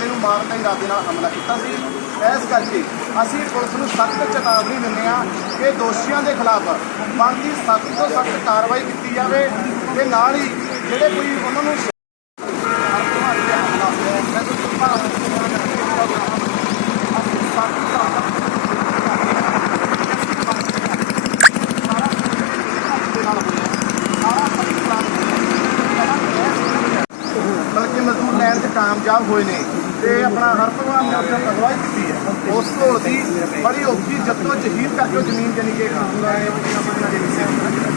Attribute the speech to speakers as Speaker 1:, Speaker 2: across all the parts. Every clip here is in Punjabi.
Speaker 1: ਬੱਚੇ ਨੂੰ ਮਾਰਨ ਦੇ ਇਰਾਦੇ ਨਾਲ ਹਮਲਾ ਕੀਤਾ ਸੀ। ਇਸ ਕਰਕੇ ਅਸੀਂ ਪੁਲਿਸ ਨੂੰ ਸਖਤ ਚੇਤਾਵਨੀ ਦਿੰਦੇ ਹਾਂ ਕਿ ਦੋਸ਼ੀਆਂ ਦੇ ਖਿਲਾਫ ਬਣਦੀ ਸਖਤ ਤੋਂ ਸਖਤ ਕਾਰਵਾਈ ਕੀਤੀ ਜਾਵੇ ਤੇ ਨਾਲ ਹੀ ਜਿਹੜੇ ਕੋਈ ਉਹਨਾਂ ਨੂੰ ਬਲਕਿ ਮਜ਼ਦੂਰ ਲੈਣ 'ਚ ਕਾਮਯਾਬ ਹੋਏ ਨੇ। ਤੇ ਆਪਣਾ ਹਰ ਭਗਵਾਨ ਨੇ ਆਪਣਾ ਅਗਵਾਈ ਕੀਤੀ ਹੈ। ਉਸ ਢੋਲ ਦੀ ਬੜੀ ਔਖੀ ਜੱਤੋ ਜਹੀਦ ਕਰਕੇ ਉਹ ਜ਼ਮੀਨ ਜਾਨੀ ਕਿ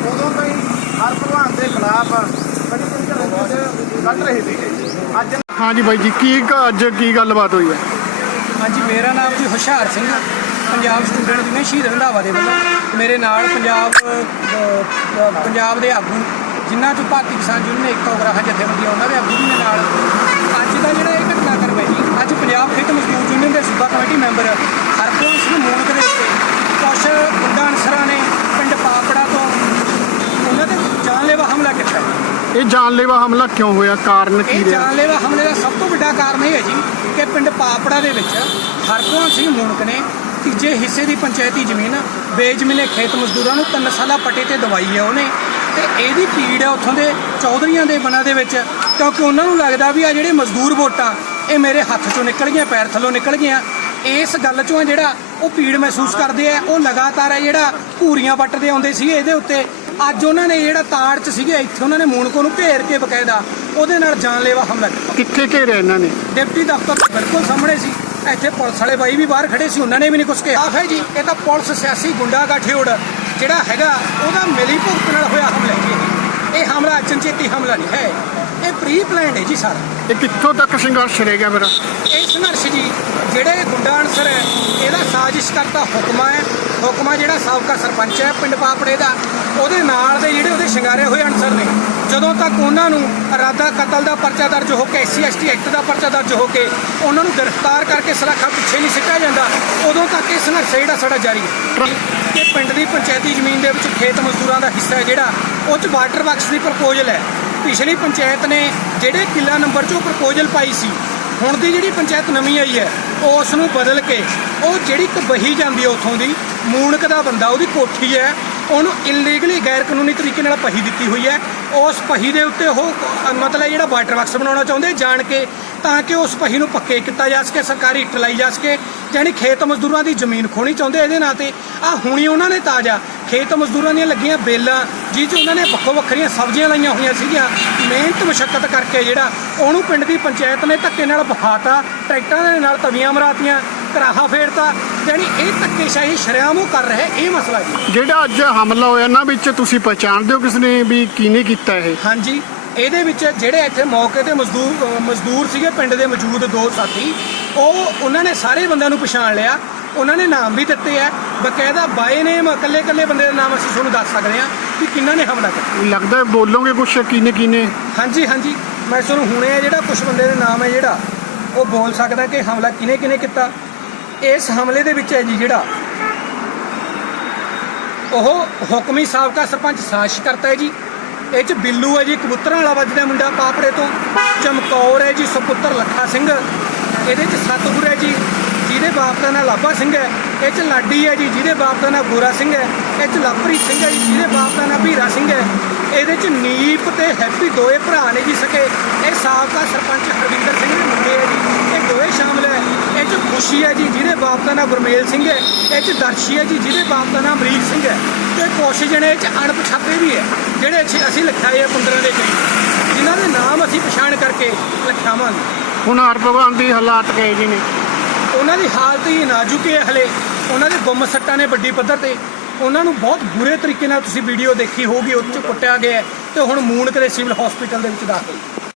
Speaker 1: ਉਦੋਂ ਤੋਂ ਹੀ ਹਰ ਭਗਵਾਨ ਦੇ ਖਿਲਾਫ ਬੜੀ ਸੰਘਰਸ਼ ਕੱਢ ਰਹੇ ਸੀਗੇ। ਅੱਜ
Speaker 2: ਹਾਂਜੀ ਬਾਈ ਜੀ ਕੀ ਅੱਜ ਕੀ ਗੱਲਬਾਤ ਹੋਈ ਹੈ?
Speaker 3: ਹਾਂਜੀ ਮੇਰਾ ਨਾਮ ਜੀ ਹੁਸ਼ਿਆਰ ਸਿੰਘ ਪੰਜਾਬ ਸਟੂਡੈਂਟ ਯੂਨੀਅਨ ਸ਼ਹੀਦ ਰੰਧਾਵਾ ਦੇ ਵੱਲੋਂ। ਮੇਰੇ ਨਾਲ ਪੰਜਾਬ ਪੰਜਾਬ ਦੇ ਆਗੂ ਜਿਨ੍ਹਾਂ ਚੋਂ ਭਾਰਤੀ ਕਿਸਾਨ ਯੂਨੀਅਨ ਏਕਤਾ ਉਗਰਾਹ ਜਥੇਬੰਦੀ ਆ, ਉਹਨਾਂ ਦੇ ਆਗੂ ਵੀ ਨਾਲ। ਅੱਜ ਦਾ ਜਿਹੜਾ ਇਹ ਘਟਨਾਕ੍ਰਮ ਹੈ ਜੀ ਅੱਜ ਪੰਜਾਬ ਖੇਤ ਮਜ਼ਦੂਰ ਯੂਨੀਅਨ ਦੇ ਸੂਬਾ ਕਮੇਟੀ ਮੈਂਬਰ ਹਰਪ੍ਰੀਤ ਸਿੰਘ ਮੂਨਕ ਦੇ ਉੱਤੇ ਗੁੰਡਾ ਅਨਸਰਾਂ ਨੇ ਪਿੰਡ ਪਾਪੜਾ ਤੋਂ ਉਹਨਾਂ ਤੇ ਜਾਨਲੇਵਾ ਹਮਲਾ ਕੀਤਾ।
Speaker 2: ਇਹ ਜਾਨਲੇਵਾ ਹਮਲਾ ਕਿਉਂ ਹੋਇਆ ਕਾਰਨ ਕੀ
Speaker 3: ਇਹ
Speaker 2: ਰਿਹਾ
Speaker 3: ਜਾਨਲੇਵਾ ਹਮਲੇ ਦਾ ਸਭ ਤੋਂ ਵੱਡਾ ਕਾਰਨ ਇਹ ਹੈ ਜੀ ਕਿ ਪਿੰਡ ਪਾਪੜਾ ਦੇ ਵਿੱਚ ਹਰਪ੍ਰੀਤ ਸਿੰਘ ਮੂਨਕ ਨੇ ਤੀਜੇ ਹਿੱਸੇ ਦੀ ਪੰਚਾਇਤੀ ਜ਼ਮੀਨ ਬੇਜ਼ਮੀਨੇ ਖੇਤ ਮਜ਼ਦੂਰਾਂ ਨੂੰ ਤਿੰਨ ਸਾਲਾ ਪੱਟੇ ਤੇ ਦਵਾਈ ਹੈ ਉਹਨੇ ਤੇ ਇਹਦੀ ਪੀੜ ਹੈ ਉੱਥੋਂ ਦੇ ਚੌਧਰੀਆਂ ਦੇ ਬਨਾਂ ਦੇ ਵਿੱਚ ਕਿਉਂਕਿ ਉਹਨਾਂ ਨੂੰ ਲੱਗਦਾ ਵੀ ਆ ਜਿਹੜੇ ਮਜ਼ਦੂਰ ਵੋਟਾਂ ਇਹ ਮੇਰੇ ਹੱਥ ਚੋਂ ਨਿਕਲ ਗਈਆਂ ਪੈਰ ਥੱਲੋਂ ਨਿਕਲ ਗਈਆਂ। ਇਸ ਗੱਲ ਚੋਂ ਜਿਹੜਾ ਉਹ ਪੀੜ ਮਹਿਸੂਸ ਕਰਦੇ ਆ ਉਹ ਲਗਾਤਾਰ ਹੈ ਜਿਹੜਾ ਘੂਰੀਆਂ ਵੱਟਦੇ ਆਉਂਦੇ ਸੀਗੇ ਇਹਦੇ ਉੱਤੇ। ਅੱਜ ਉਹਨਾਂ ਨੇ ਜਿਹੜਾ ਤਾੜ ਚ ਸੀਗੇ ਇੱਥੇ ਉਹਨਾਂ ਨੇ ਮੂਨਕੋ ਨੂੰ ਘੇਰ ਕੇ ਬਕਾਇਦਾ ਉਹਦੇ ਨਾਲ ਜਾਨਲੇਵਾ ਹਮਲਾ ਕੀਤਾ।
Speaker 2: ਕਿੱਥੇ ਘੇਰਿਆ ਇਹਨਾਂ ਨੇ?
Speaker 3: ਡਿਪਟੀ ਦਫ਼ਤਰ ਬਿਲਕੁਲ ਸਾਹਮਣੇ ਸੀ। ਇੱਥੇ ਪੁਲਿਸ ਵਾਲੇ ਬਾਈ ਵੀ ਬਾਹਰ ਖੜੇ ਸੀ ਉਹਨਾਂ ਨੇ ਵੀ ਨਹੀਂ ਕੁਝ ਕਿਹਾ। ਆਫ ਹੈ ਜੀ ਇਹ ਤਾਂ ਪੁਲਿਸ ਸਿਆਸੀ ਗੁੰਡਾ ਗਠਿਓੜ ਜਿਹੜਾ ਹੈਗਾ ਉਹਦਾ ਮਿਲੀ ਭੁਗਤ ਨਾਲ ਹੋਇਆ ਹਮਲਾ। ਹੈ ਇਹ। ਇਹ ਹਮਲਾ ਅਚਨਚੇਤੀ ਹਮਲਾ ਨਹੀਂ ਹੈ। ਇਹ ਪ੍ਰੀ ਪਲਾਨਡ ਹੈ ਜੀ ਸਾਰਾ।
Speaker 2: ਇਹ ਕਿੱਥੋਂ ਤੱਕ ਸੰਘਰਸ਼ ਰਹਿ ਗਿਆ ਮੇਰਾ?
Speaker 3: ਇਹ ਸੰਘਰਸ਼ ਜੀ ਜਿਹੜੇ ਗੁੰਡਾ ਅਨਸਰ ਹੈ ਇਹਦਾ ਸਾਜ਼ਿਸ਼ ਕਰਤਾ ਹੁਕਮਾ ਹੈ। ਹੁਕਮਾ ਜਿਹੜਾ ਸਾਬਕਾ ਸਰਪੰਚ ਹੈ ਪਿੰਡ ਪਾਪੜੇ ਦਾ। ਉਹਦੇ ਨਾਲ ਦੇ ਜਿਹੜੇ ਉਹਦੇ ਸ਼ਿੰਗਾਰੇ ਹੋਏ ਅਨਸਰ ਨੇ। ਜਦੋਂ ਤੱਕ ਉਹਨਾਂ ਨੂੰ ਇਰਾਦਾ ਕਤਲ ਦਾ ਪਰਚਾ ਦਰਜ ਹੋ ਕੇ ਐਸਸੀ ਐਸਟੀ ਐਕਟ ਦਾ ਪਰਚਾ ਦਰਜ ਹੋ ਕੇ ਉਹਨਾਂ ਨੂੰ ਗ੍ਰਿਫਤਾਰ ਕਰਕੇ ਸਲਾਖਾ ਪਿੱਛੇ ਨਹੀਂ ਸਿੱਟਿਆ ਜਾਂਦਾ ਉਦੋਂ ਤੱਕ ਇਹ ਸੰਘਰਸ਼ ਜਿਹੜਾ ਸਾਡਾ ਜਾਰੀ ਹੈ। ਕਿ ਪਿੰਡ ਦੀ ਪੰਚਾਇਤੀ ਜ਼ਮੀਨ ਦੇ ਵਿੱਚ ਖੇਤ ਮਜ਼ਦੂਰਾਂ ਦਾ ਹਿੱਸਾ ਹੈ ਜਿਹੜਾ ਉਹ ਚ ਵਾਟਰ ਬਾਕਸ ਦੀ ਪ੍ਰਪੋਜ਼ਲ ਹੈ। ਪਿਛਲੀ ਪੰਚਾਇਤ ਨੇ ਜਿਹੜੇ ਕਿੱਲਾ ਨੰਬਰ 'ਚ ਉਹ ਪ੍ਰਪੋਜ਼ਲ ਪਾਈ ਸੀ, ਹੁਣ ਦੀ ਜਿਹੜੀ ਪੰਚਾਇਤ ਨਵੀਂ ਆਈ ਹੈ, ਉਸ ਨੂੰ ਬਦਲ ਕੇ ਉਹ ਜਿਹੜੀ ਇੱਕ ਬਹੀ ਜਾਂਦੀ ਹੈ ਉਥੋਂ ਦੀ ਮੂਣਕ ਦਾ ਬੰਦਾ, ਉਹਦੀ ਕੋਠੀ ਹੈ ਉਹਨੂੰ ਇਲੀਗਲੀ ਗੈਰ ਕਾਨੂੰਨੀ ਤਰੀਕੇ ਨਾਲ ਪਹੀ ਦਿੱਤੀ ਹੋਈ ਹੈ। ਉਸ ਪਹੀ ਦੇ ਉੱਤੇ ਉਹ, ਮਤਲਬ ਜਿਹੜਾ ਵਾਟਰ ਬਾਕਸ ਬਣਾਉਣਾ ਚਾਹੁੰਦੇ, ਜਾਣ ਕੇ, ਤਾਂ ਕਿ ਉਸ ਪਹੀ ਨੂੰ ਪੱਕੇ ਕੀਤਾ ਜਾ ਸਕੇ, ਸਰਕਾਰੀ ਇੱਟ ਲਾਈ ਜਾ ਸਕੇ। ਯਾਨੀ ਖੇਤ ਮਜ਼ਦੂਰਾਂ ਦੀ ਜ਼ਮੀਨ ਖੋਣੀ ਚਾਹੁੰਦੇ ਇਹਦੇ ਨਾਂ ਤੇ। ਆ ਹੁਣੀ ਉਹਨਾਂ ਨੇ ਤਾਜ਼ਾ ਖੇਤ ਮਜ਼ਦੂਰਾਂ ਦੀਆਂ ਲੱਗੀਆਂ ਬੇਲਾਂ, ਜਿਹ 'ਚ ਉਹਨਾਂ ਨੇ ਵੱਖੋ ਵੱਖਰੀਆਂ ਸਬਜ਼ੀਆਂ ਲਾਈਆਂ ਹੋਈਆਂ ਸੀਗੀਆਂ। ਮਿਹਨਤ ਮੁਸ਼ੱਕਤ ਕਰਕੇ ਜਿਹੜਾ ਉਹਨੂੰ ਪਿੰਡ ਦੀ ਪੰਚਾਇਤ ਨੇ ਧੱਕੇ ਨਾਲ ਬਹਾਤਾ ਟਰੈਕਟਰਾਂ ਦੇ ਨਾਲ ਤਵੀਆਂ ਮਰਾਤੀਆਂ। ਕਰਾਹਾ ਫੇਰਤਾ ਯਾਨੀ ਇਹ ਧੱਕੇਸ਼ਾਹੀ ਸ਼ਰਿਆਮ ਕਰ ਰਿਹਾ ਇਹ ਮਸਲਾ ਜੀ।
Speaker 2: ਜਿਹੜਾ ਅੱਜ ਹਮਲਾ ਹੋਇਆ ਇਹਨਾਂ ਵਿੱਚ ਤੁਸੀਂ ਪਛਾਣਦੇ ਹੋ ਕਿਸ ਨੇ ਵੀ ਕਿਹਨੇ ਕੀਤਾ ਇਹ?
Speaker 3: ਹਾਂਜੀ ਇਹਦੇ ਵਿੱਚ ਜਿਹੜੇ ਇੱਥੇ ਮੌਕੇ ਤੇ ਮਜ਼ਦੂਰ ਮਜ਼ਦੂਰ ਸੀਗੇ ਪਿੰਡ ਦੇ ਮੌਜੂਦ ਦੋ ਸਾਥੀ ਉਹ ਉਹਨਾਂ ਨੇ ਸਾਰੇ ਬੰਦਿਆਂ ਨੂੰ ਪਛਾਣ ਲਿਆ ਉਹਨਾਂ ਨੇ ਨਾਮ ਵੀ ਦਿੱਤੇ ਆ ਬਕਾਇਦਾ ਬਾਏ ਨੇਮ ਇਕੱਲੇ ਇਕੱਲੇ ਬੰਦੇ ਦਾ ਨਾਮ ਅਸੀਂ ਤੁਹਾਨੂੰ ਦੱਸ ਸਕਦੇ ਹਾਂ ਕਿ ਕਿੰਨਾਂ ਨੇ ਹਮਲਾ ਕੀਤਾ।
Speaker 2: ਲੱਗਦਾ ਹੈ ਬੋਲੋਗੇ ਕੁਛ ਕਿਹਨੇ ਕਿਹਨੇ?
Speaker 3: ਹਾਂਜੀ ਹਾਂਜੀ ਮੈਂ ਤੁਹਾਨੂੰ ਹੁਣੇ ਜਿਹੜਾ ਕੁਝ ਬੰਦੇ ਦੇ ਨਾਮ ਹੈ ਜਿਹੜਾ ਉਹ ਬੋਲ ਸਕਦਾ ਕਿ ਹਮਲਾ ਕਿਨੇ ਕਿਨੇ ਕੀਤਾ ਇਸ ਹਮਲੇ ਦੇ ਵਿੱਚ ਹੈ ਜੀ ਜਿਹੜਾ। ਉਹ ਹੁਕਮੀ ਸਾਬਕਾ ਸਰਪੰਚ ਸਾਜ਼ਿਸ਼ ਕਰਤਾ ਹੈ ਜੀ। ਇਹ ਚ ਬਿੱਲੂ ਹੈ ਜੀ, ਕਬੂਤਰਾਂ ਵਾਲਾ ਵੱਜਦਾ ਮੁੰਡਾ ਪਾਪੜੇ ਤੋਂ। ਚਮਕੌਰ ਹੈ ਜੀ, ਸੁਪੁੱਤਰ ਲੱਖਾ ਸਿੰਘ। ਇਹਦੇ ਚ ਸਤਗੁਰ ਹੈ ਜੀ, ਜਿਹਦੇ ਬਾਪ ਦਾ ਨਾਂ ਲਾਭਾ ਸਿੰਘ ਹੈ। ਇਹ ਚ ਲਾਡੀ ਹੈ ਜੀ, ਜਿਹਦੇ ਬਾਪ ਦਾ ਨਾਂ ਗੋਰਾ ਸਿੰਘ ਹੈ। ਇਹ ਚ ਲਵਪ੍ਰੀਤ ਸਿੰਘ ਹੈ ਜੀ, ਜਿਹਦੇ ਬਾਪ ਦਾ ਨਾਂ ਭੀਰਾ ਸਿੰਘ ਹੈ। ਇਹਦੇ ਚ ਨੀਪ ਤੇ ਹੈਪੀ ਦੋਏ ਭਰਾ ਨੇ ਜੀ ਸਕੇ। ਇਹ ਸਾਬਕਾ ਸਰਪੰਚ ਹਰਵਿੰਦਰ ਸਿੰਘ ਦੇ ਮੁੰਡੇ ਹੈ ਜੀ। ਇਹ ਦੋਏ ਸ਼ਾਮਲ ਹੈ। ਚ ਖੁਸ਼ੀ ਹੈ ਜੀ ਜਿਹਦੇ ਬਾਪ ਦਾ ਨਾਮ ਗੁਰਮੇਲ ਸਿੰਘ ਹੈ ਇਹ ਚ ਦਰਸ਼ੀ ਹੈ ਜੀ ਜਿਹਦੇ ਬਾਪ ਦਾ ਨਾਮ ਅਮਰੀਕ ਸਿੰਘ ਹੈ। ਤੇ ਕੁਛ ਜਣੇ ਚ ਅਣਪਛਾਤੇ ਵੀ ਹੈ ਜਿਹੜੇ ਅਸੀਂ ਅਸੀਂ ਲਿਖਾਏ ਆ 15 ਦੇ ਕਈ। ਜਿਨ੍ਹਾਂ ਦੇ ਨਾਮ ਅਸੀਂ ਪਛਾਣ ਕਰਕੇ ਲਿਖਾਵਾਂਗੇ।
Speaker 2: ਹੁਣ ਹਰ ਭਗਵਾਨ ਦੀ ਹਾਲਾਤ ਕਹੇ ਜੀ ਨੇ?
Speaker 3: ਉਹਨਾਂ ਦੀ ਹਾਲਤ ਹੀ ਨਾਜ਼ੁਕ ਹੈ ਹਲੇ। ਉਹਨਾਂ ਦੇ ਗੁੰਮ ਸੱਟਾਂ ਨੇ ਵੱਡੀ ਪੱਧਰ ਤੇ। ਉਹਨਾਂ ਨੂੰ ਬਹੁਤ ਬੁਰੇ ਤਰੀਕੇ ਨਾਲ ਤੁਸੀਂ ਵੀਡੀਓ ਦੇਖੀ ਹੋਊਗੀ 'ਚ ਕੁੱਟਿਆ ਗਿਆ ਤੇ ਹੁਣ ਮੂਨਕ ਦੇ ਸਿਵਲ ਹਸਪੀਟਲ ਦੇ ਵਿੱਚ ਦਾਖਲ।